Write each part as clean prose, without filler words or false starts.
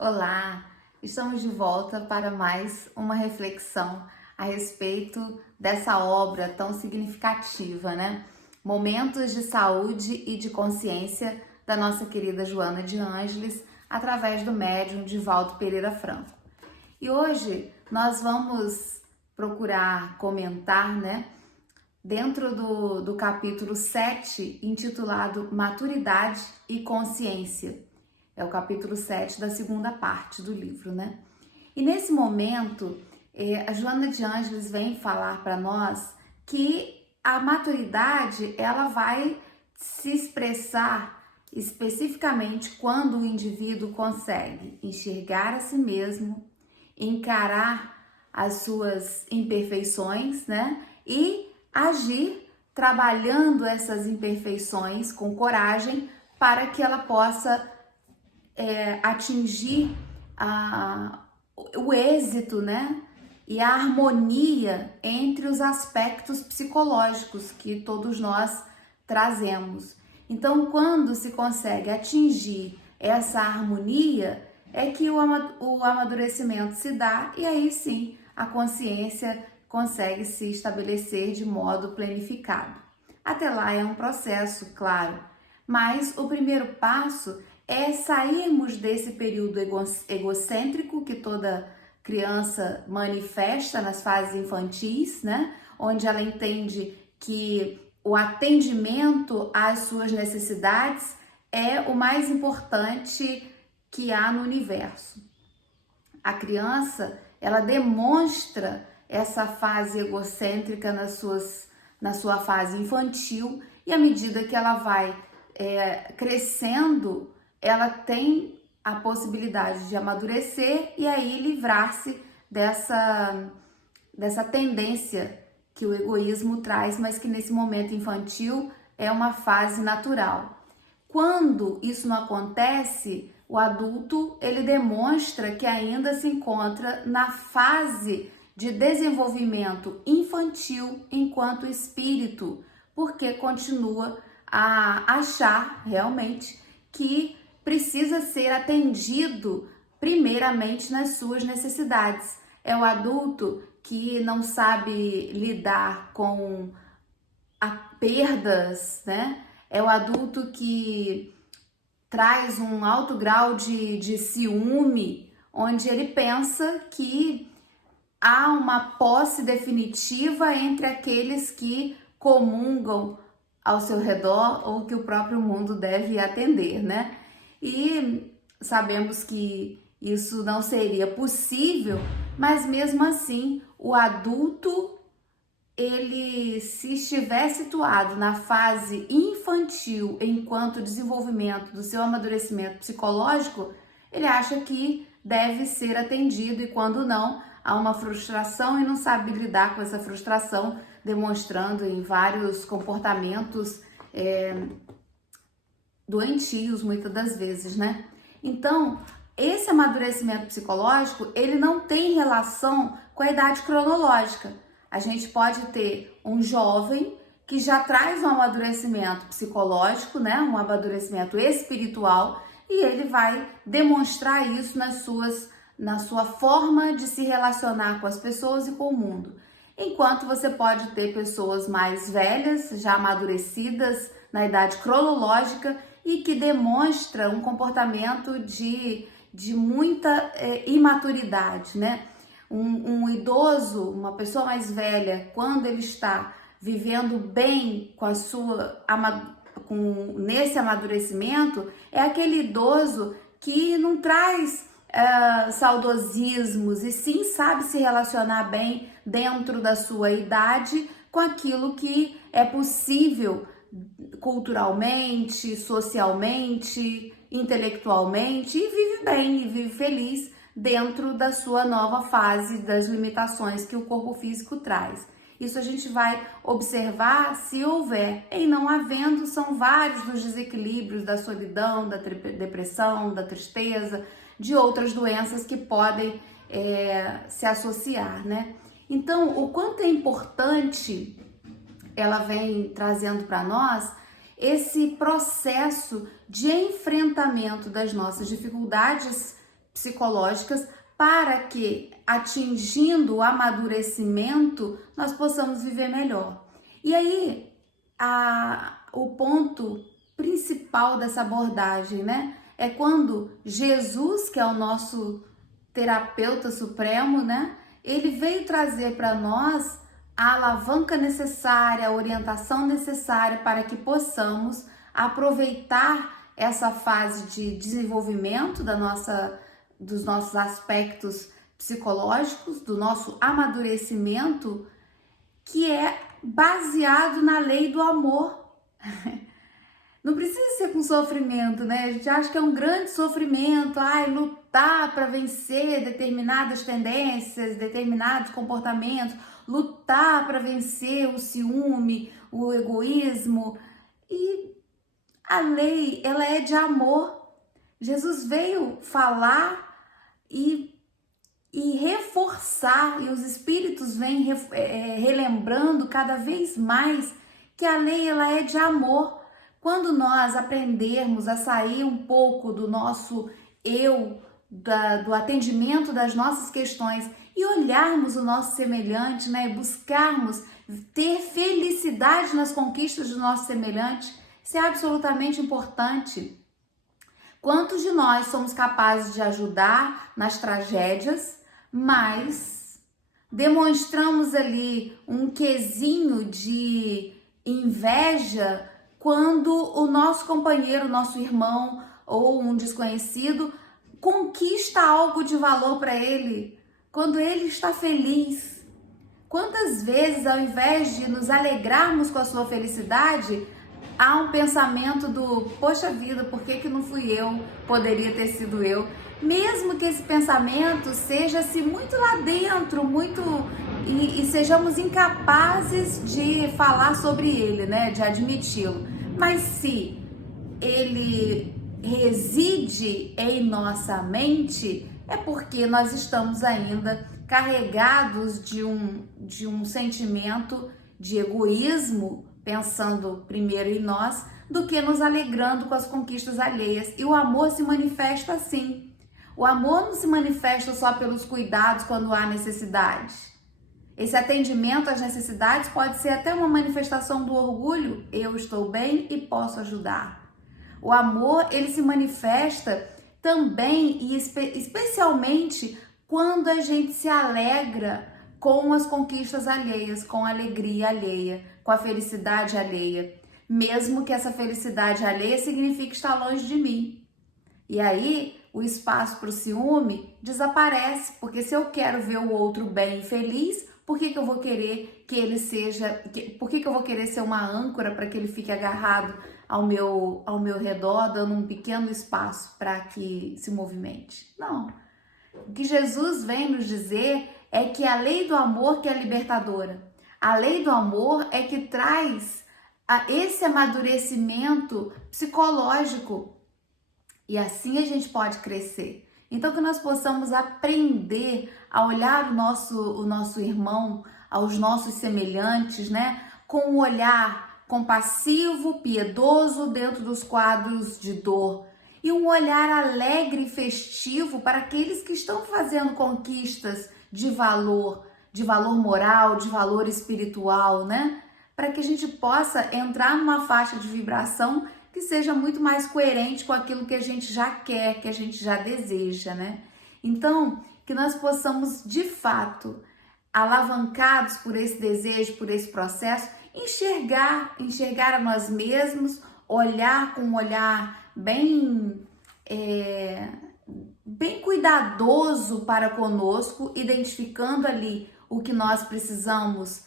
Olá, estamos de volta para mais uma reflexão a respeito dessa obra tão significativa, né? Momentos de Saúde e de Consciência, da nossa querida Joana de Ângeles, através do médium Divaldo Pereira Franco. E hoje nós vamos procurar comentar, né? Dentro do capítulo 7, intitulado Maturidade e Consciência. É o capítulo 7 da segunda parte do livro, né? E nesse momento, a Joana de Ângeles vem falar para nós que a maturidade, ela vai se expressar especificamente quando o indivíduo consegue enxergar a si mesmo, encarar as suas imperfeições, né? E agir trabalhando essas imperfeições com coragem para que ela possa atingir o êxito, né? E a harmonia entre os aspectos psicológicos que todos nós trazemos. Então, quando se consegue atingir essa harmonia, é que o amadurecimento se dá e aí sim a consciência consegue se estabelecer de modo planificado. Até lá é um processo, claro, mas o primeiro passo é sairmos desse período egocêntrico que toda criança manifesta nas fases infantis, né? Onde ela entende que o atendimento às suas necessidades é o mais importante que há no universo. A criança, ela demonstra essa fase egocêntrica na sua fase infantil e à medida que ela vai crescendo, ela tem a possibilidade de amadurecer e aí livrar-se dessa tendência que o egoísmo traz, mas que nesse momento infantil é uma fase natural. Quando isso não acontece, o adulto ele demonstra que ainda se encontra na fase de desenvolvimento infantil enquanto espírito, porque continua a achar realmente que precisa ser atendido primeiramente nas suas necessidades. É o adulto que não sabe lidar com perdas, né? É o adulto que traz um alto grau de ciúme, onde ele pensa que há uma posse definitiva entre aqueles que comungam ao seu redor ou que o próprio mundo deve atender, né? E sabemos que isso não seria possível, mas mesmo assim, o adulto, ele se estiver situado na fase infantil enquanto desenvolvimento do seu amadurecimento psicológico, ele acha que deve ser atendido e quando não, há uma frustração e não sabe lidar com essa frustração, demonstrando em vários comportamentos doentios muitas das vezes, né? Então, esse amadurecimento psicológico, ele não tem relação com a idade cronológica. A gente pode ter um jovem que já traz um amadurecimento psicológico, né? Um amadurecimento espiritual, e ele vai demonstrar isso na sua forma de se relacionar com as pessoas e com o mundo. Enquanto você pode ter pessoas mais velhas, já amadurecidas na idade cronológica e que demonstra um comportamento de muita imaturidade, né? Um idoso, uma pessoa mais velha, quando ele está vivendo bem com nesse amadurecimento, é aquele idoso que não traz saudosismos e sim sabe se relacionar bem dentro da sua idade com aquilo que é possível culturalmente, socialmente, intelectualmente e vive bem e vive feliz dentro da sua nova fase, das limitações que o corpo físico traz. Isso a gente vai observar se houver. Em não havendo, são vários os desequilíbrios da solidão, da depressão, da tristeza, de outras doenças que podem se associar, né? Então, o quanto é importante, ela vem trazendo para nós esse processo de enfrentamento das nossas dificuldades psicológicas para que, atingindo o amadurecimento, nós possamos viver melhor. E aí, o ponto principal dessa abordagem, né, é quando Jesus, que é o nosso terapeuta supremo, né, ele veio trazer para nós a alavanca necessária, a orientação necessária para que possamos aproveitar essa fase de desenvolvimento dos nossos aspectos psicológicos, do nosso amadurecimento, que é baseado na lei do amor. Não precisa ser com sofrimento, né? A gente acha que é um grande sofrimento, lutar para vencer determinadas tendências, determinados comportamentos, lutar para vencer o ciúme, o egoísmo. E a lei, ela é de amor. Jesus veio falar e reforçar, e os espíritos vêm relembrando cada vez mais que a lei, ela é de amor. Quando nós aprendermos a sair um pouco do nosso eu, do atendimento das nossas questões e olharmos o nosso semelhante, né, e buscarmos ter felicidade nas conquistas do nosso semelhante, isso é absolutamente importante. Quantos de nós somos capazes de ajudar nas tragédias, mas demonstramos ali um quesinho de inveja quando o nosso companheiro, o nosso irmão ou um desconhecido conquista algo de valor para ele, quando ele está feliz? Quantas vezes, ao invés de nos alegrarmos com a sua felicidade, há um pensamento do, poxa vida, por que não fui eu? Poderia ter sido eu. Mesmo que esse pensamento seja-se muito lá dentro, e sejamos incapazes de falar sobre ele, né, de admiti-lo. Mas se ele reside em nossa mente, é porque nós estamos ainda carregados de um sentimento de egoísmo, pensando primeiro em nós, do que nos alegrando com as conquistas alheias. E o amor se manifesta assim. O amor não se manifesta só pelos cuidados quando há necessidade. Esse atendimento às necessidades pode ser até uma manifestação do orgulho. Eu estou bem e posso ajudar. O amor, ele se manifesta também e especialmente quando a gente se alegra com as conquistas alheias, com a alegria alheia, com a felicidade alheia, mesmo que essa felicidade alheia signifique estar longe de mim. E aí o espaço para o ciúme desaparece, porque se eu quero ver o outro bem e feliz, por que eu vou querer que ele seja, por que eu vou querer ser uma âncora para que ele fique agarrado ao meu redor, dando um pequeno espaço para que se movimente? Não. O que Jesus vem nos dizer é que a lei do amor que é libertadora. A lei do amor é que traz esse amadurecimento psicológico. E assim a gente pode crescer. Então que nós possamos aprender a olhar o nosso irmão, aos nossos semelhantes, né? Com um olhar compassivo, piedoso dentro dos quadros de dor. E um olhar alegre e festivo para aqueles que estão fazendo conquistas de valor moral, de valor espiritual, né? Para que a gente possa entrar numa faixa de vibração que seja muito mais coerente com aquilo que a gente já quer, que a gente já deseja, né? Então, que nós possamos, de fato, alavancados por esse desejo, por esse processo, enxergar a nós mesmos, olhar com um olhar bem cuidadoso para conosco, identificando ali o que nós precisamos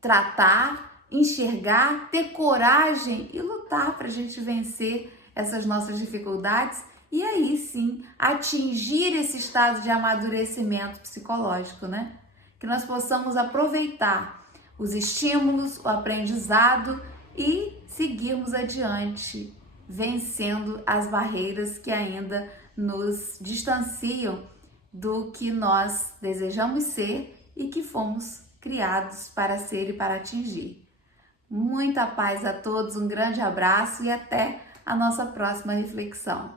tratar, enxergar, ter coragem e lutar para a gente vencer essas nossas dificuldades e aí sim atingir esse estado de amadurecimento psicológico, né? Que nós possamos aproveitar os estímulos, o aprendizado e seguirmos adiante, vencendo as barreiras que ainda nos distanciam do que nós desejamos ser e que fomos criados para ser e para atingir. Muita paz a todos, um grande abraço e até a nossa próxima reflexão.